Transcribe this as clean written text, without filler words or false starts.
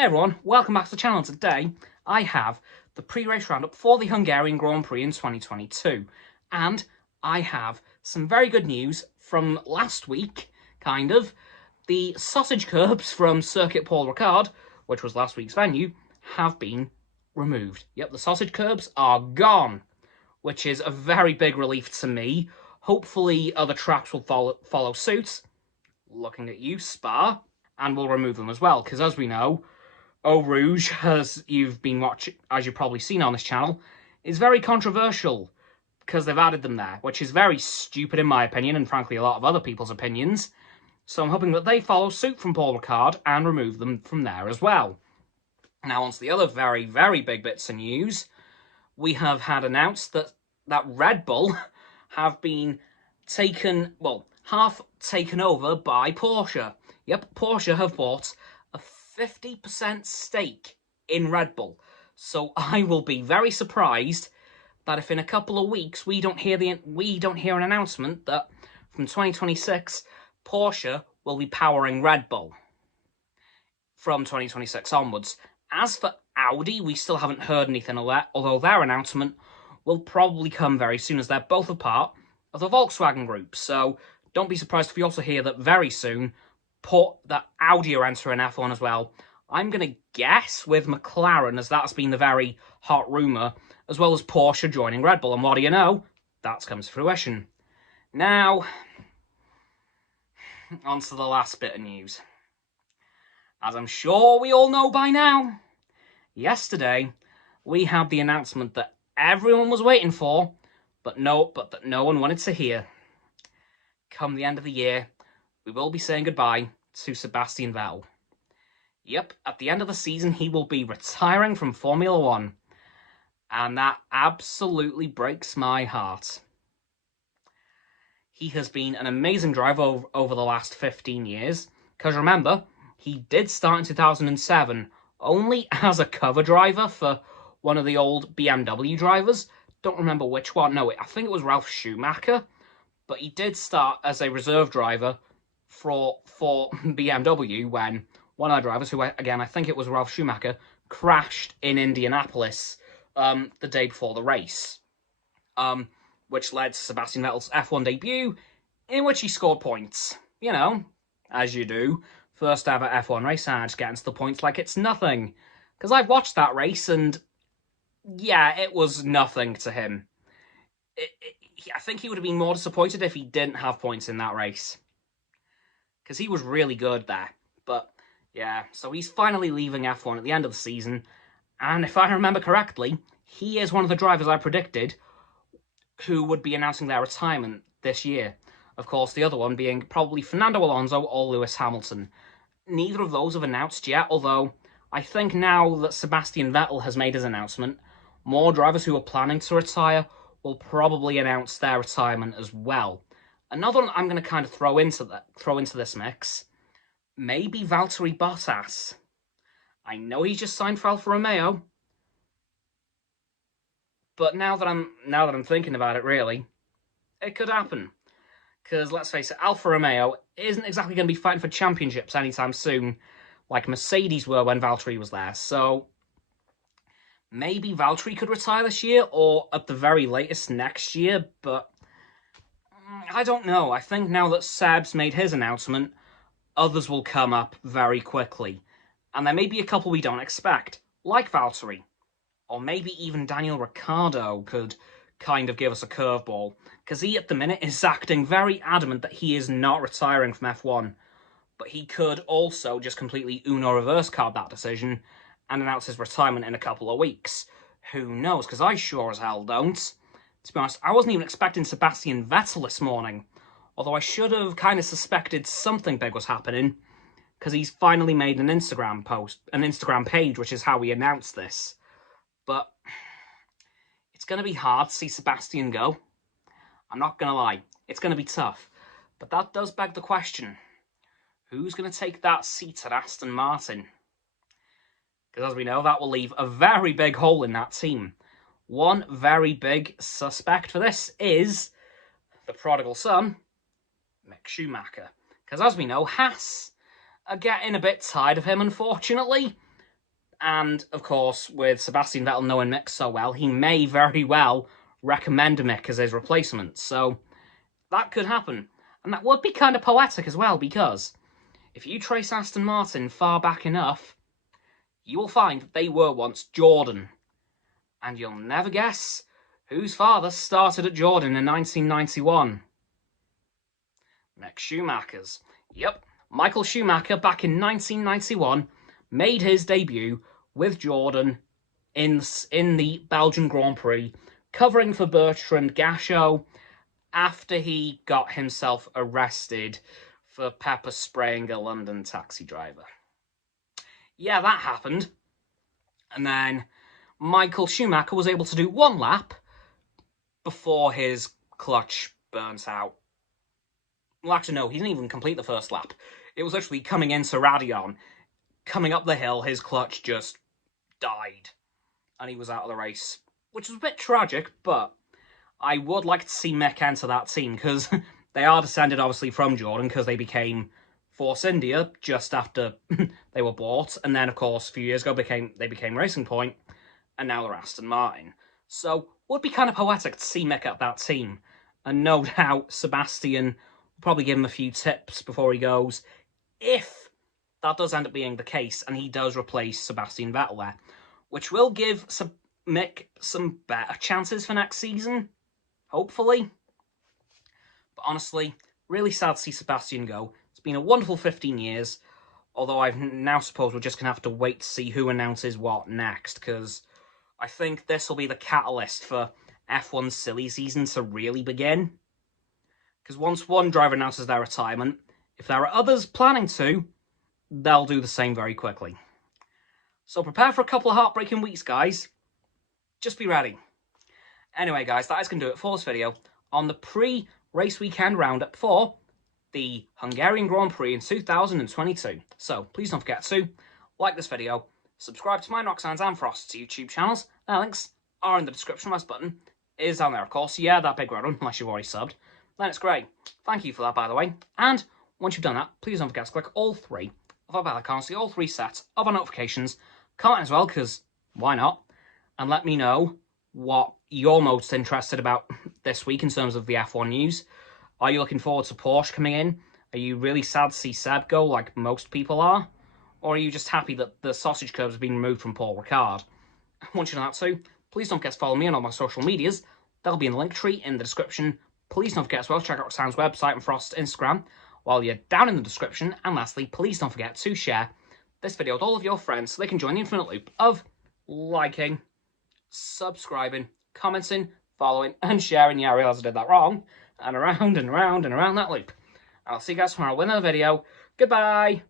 Hey everyone, welcome back to the channel. Today I have the pre-race roundup for the Hungarian Grand Prix in 2022, and I have some very good news from last week, kind of. The sausage curbs from Circuit Paul Ricard, which was last week's venue, have been removed. Yep, the sausage curbs are gone, which is a very big relief to me. Hopefully other tracks will follow suit, looking at you, Spa, and will remove them as well, because as we know, Eau Rouge, as you've probably seen on this channel, is very controversial because they've added them there, which is very stupid in my opinion, and frankly a lot of other people's opinions. So I'm hoping that they follow suit from Paul Ricard and remove them from there as well. Now on to the other very, very big bits of news. We have had announced that Red Bull have been half taken over by Porsche. Yep, Porsche have bought a 50% stake in Red Bull. So I will be very surprised that if in a couple of weeks we don't hear an announcement that from 2026 Porsche will be powering Red Bull from 2026 onwards. As for Audi, we still haven't heard anything of that, although their announcement will probably come very soon as they're both a part of the Volkswagen group. So don't be surprised if we also hear that very soon that Audi are entering F1 as well. I'm going to guess with McLaren, as that's been the very hot rumour, as well as Porsche joining Red Bull. And what do you know? That's come to fruition. Now, on to the last bit of news. As I'm sure we all know by now, yesterday we had the announcement that everyone was waiting for, but that no one wanted to hear. Come the end of the year, we will be saying goodbye to Sebastian Vettel. Yep, at the end of the season, he will be retiring from Formula One. And that absolutely breaks my heart. He has been an amazing driver over the last 15 years. Because remember, he did start in 2007 only as a cover driver for one of the old BMW drivers. Don't remember which one. No, I think it was Ralf Schumacher. But he did start as a reserve driver for BMW when one of the drivers, who again I think it was Ralf Schumacher, crashed in Indianapolis the day before the race, which led to Sebastian Vettel's F1 debut, in which he scored points. You know, as you do. First ever F1 race, and I just get into the points like it's nothing. Because I've watched that race, and yeah, it was nothing to him. I think he would have been more disappointed if he didn't have points in that race. Because he was really good there. But, yeah, so he's finally leaving F1 at the end of the season. And if I remember correctly, he is one of the drivers I predicted who would be announcing their retirement this year. Of course, the other one being probably Fernando Alonso or Lewis Hamilton. Neither of those have announced yet, although I think now that Sebastian Vettel has made his announcement, more drivers who are planning to retire will probably announce their retirement as well. Another one I'm going to kind of throw into this mix, maybe Valtteri Bottas. I know he's just signed for Alfa Romeo, but now that I'm thinking about it, really, it could happen. Because let's face it, Alfa Romeo isn't exactly going to be fighting for championships anytime soon, like Mercedes were when Valtteri was there. So maybe Valtteri could retire this year, or at the very latest next year, but I don't know. I think now that Seb's made his announcement, others will come up very quickly. And there may be a couple we don't expect, like Valtteri. Or maybe even Daniel Ricciardo could kind of give us a curveball, because he at the minute is acting very adamant that he is not retiring from F1. But he could also just completely Uno reverse card that decision and announce his retirement in a couple of weeks. Who knows, because I sure as hell don't. To be honest, I wasn't even expecting Sebastian Vettel this morning, although I should have kind of suspected something big was happening, because he's finally made an Instagram page, which is how we announced this. But it's going to be hard to see Sebastian go. I'm not going to lie, it's going to be tough. But that does beg the question, who's going to take that seat at Aston Martin? Because as we know, that will leave a very big hole in that team. One very big suspect for this is the prodigal son, Mick Schumacher. Because as we know, Haas are getting a bit tired of him, unfortunately. And, of course, with Sebastian Vettel knowing Mick so well, he may very well recommend Mick as his replacement. So that could happen. And that would be kind of poetic as well, because if you trace Aston Martin far back enough, you will find that they were once Jordan. And you'll never guess whose father started at Jordan in 1991. Mick Schumacher's. Yep, Michael Schumacher back in 1991 made his debut with Jordan in the Belgian Grand Prix, covering for Bertrand Gachot after he got himself arrested for pepper spraying a London taxi driver. Yeah, that happened. And then Michael Schumacher was able to do one lap before his clutch burnt out. Well, actually, no, he didn't even complete the first lap. It was literally coming into Radion, coming up the hill, his clutch just died. And he was out of the race, which was a bit tragic, but I would like to see Mick enter that team, because they are descended, obviously, from Jordan, because they became Force India just after they were bought. And then, of course, a few years ago, they became Racing Point, and now they're Aston Martin. So, would be kind of poetic to see Mick at that team. And no doubt Sebastian will probably give him a few tips before he goes, if that does end up being the case, and he does replace Sebastian Vettel there, which will give Mick some better chances for next season, hopefully. But honestly, really sad to see Sebastian go. It's been a wonderful 15 years, although I now suppose we're just going to have to wait to see who announces what next, because I think this will be the catalyst for F1's silly season to really begin. Because once one driver announces their retirement, if there are others planning to, they'll do the same very quickly. So prepare for a couple of heartbreaking weeks, guys. Just be ready. Anyway, guys, that is going to do it for this video on the pre-race weekend roundup for the Hungarian Grand Prix in 2022. So please don't forget to like this video, subscribe to my Roxanne's and Frost's YouTube channels. Their links are in the description. This button is down there, of course. Yeah, that big red one, unless you've already subbed. Then it's great. Thank you for that, by the way. And once you've done that, please don't forget to click all three of our bell icons, see all three sets of our notifications. Comment as well, because why not? And let me know what you're most interested about this week in terms of the F1 news. Are you looking forward to Porsche coming in? Are you really sad to see Seb go, like most people are? Or are you just happy that the sausage curves have been removed from Paul Ricard? Once you know that too, please don't forget to follow me on all my social medias. They'll be in the link tree in the description. Please don't forget as well to check out Roxanne's website and Frost's Instagram while you're down in the description. And lastly, please don't forget to share this video with all of your friends so they can join the infinite loop of liking, subscribing, commenting, following, and sharing. Yeah, I realised I did that wrong. And around and around and around that loop. I'll see you guys tomorrow with another video. Goodbye!